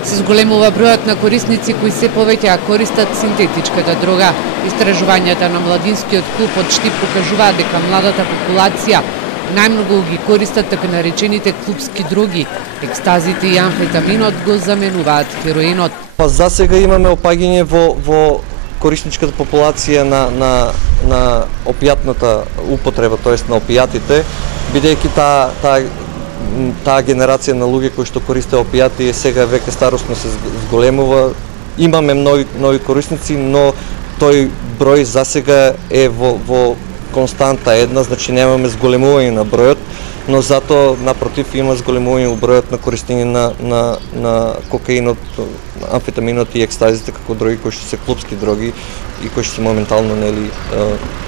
Се зголемува бројот на корисници кои се повеќе користат синтетичката дрога. Истражувањата на младинскиот клуб од Штип покажуваат дека младата популација најмногу ги користат така наречените клубски дроги. Екстазите и амфетаминот го заменуваат хероинот. Па за сега имаме опаѓање во корисничката популација на опијатната употреба, тоест на опијатите, бидејќи таа генерација на луѓе кои што користе опијати сега веќе старосно се зголемува. Имаме нови корисници, но тој број за сега е во константа една, значи немаме зголемување на бројот, но затоа напротив има зголемување у бројот на користење на кокаинот, амфетаминот и екстазите како дроги кои што се клубски дроги и кои што се моментално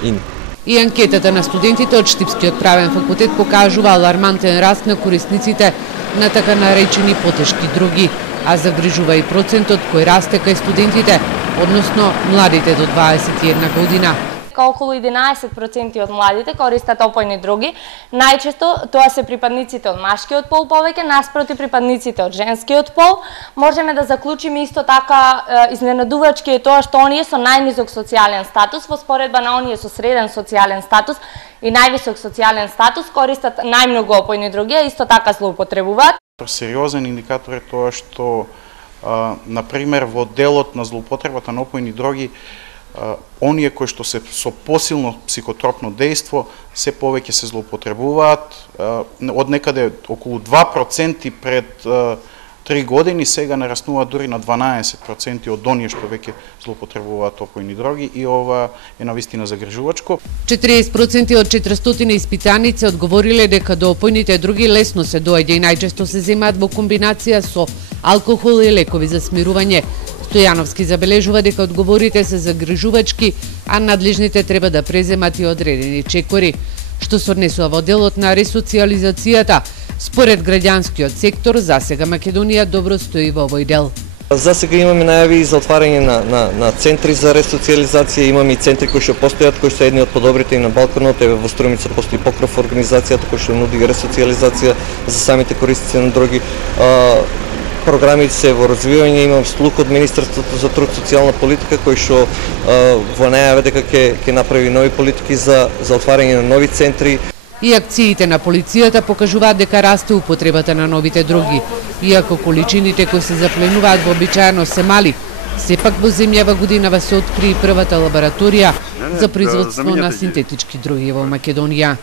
ин. И анкетата на студентите од Штипскиот правен факултет покажува алармантен раст на корисниците на така наречени потешки дроги, а загрижува и процентот кој расте кај студентите, односно младите до 21 година. Околу 11% од младите користат опојни дроги. Најчесто тоа се припадниците од машкиот пол повеќе, наспроти припадниците од женскиот пол. Можеме да заклучиме исто така изненадувачки е тоа што оние со најнизок социјален статус во споредба на оние со среден социјален статус и највисок социјален статус користат најмногу опојни дроги, а исто така злоупотребуваат. Сериозен индикатор е тоа што на пример во делот на злоупотребата на опојни дроги оние кои што се со посилно психотропно дејство се повеќе се злоупотребуваат, од некаде околу 2% пред 3 години, сега нараснува дури на 12% од оние што веќе злоупотребуваат опојни дроги и ова е навистина загрижувачко. 40% од 400 испитаници одговориле дека до опојните дроги лесно се доаѓа и најчесто се земаат во комбинација со алкохол и лекови за смирување. Стојановски забележува дека одговорите се загрижувачки, а надлежните треба да преземат и одредени чекори. Што се однесува во делот на ресоциализацијата, според граѓанскиот сектор, за сега Македонија добро стои во овој дел. За сега имаме најави за отварање на центри за ресоциализација, имаме и центри кои што постојат, кои се едни од подобрите и на Балканот, еве во Струмица постои Покров организацијата која што нуди ресоциализација за самите корисници на дроги. Програмите се во развивање, имам слух од Министерството за труд и социјална политика кој што во најаве дека ќе направи нови политики за отварање на нови центри. И акциите на полицијата покажуваат дека расте употребата на новите дроги. Иако количините кои се запленуваат вообичаено се мали, сепак во земјава годинава се откри првата лабораторија за производство на синтетички дроги во Македонија.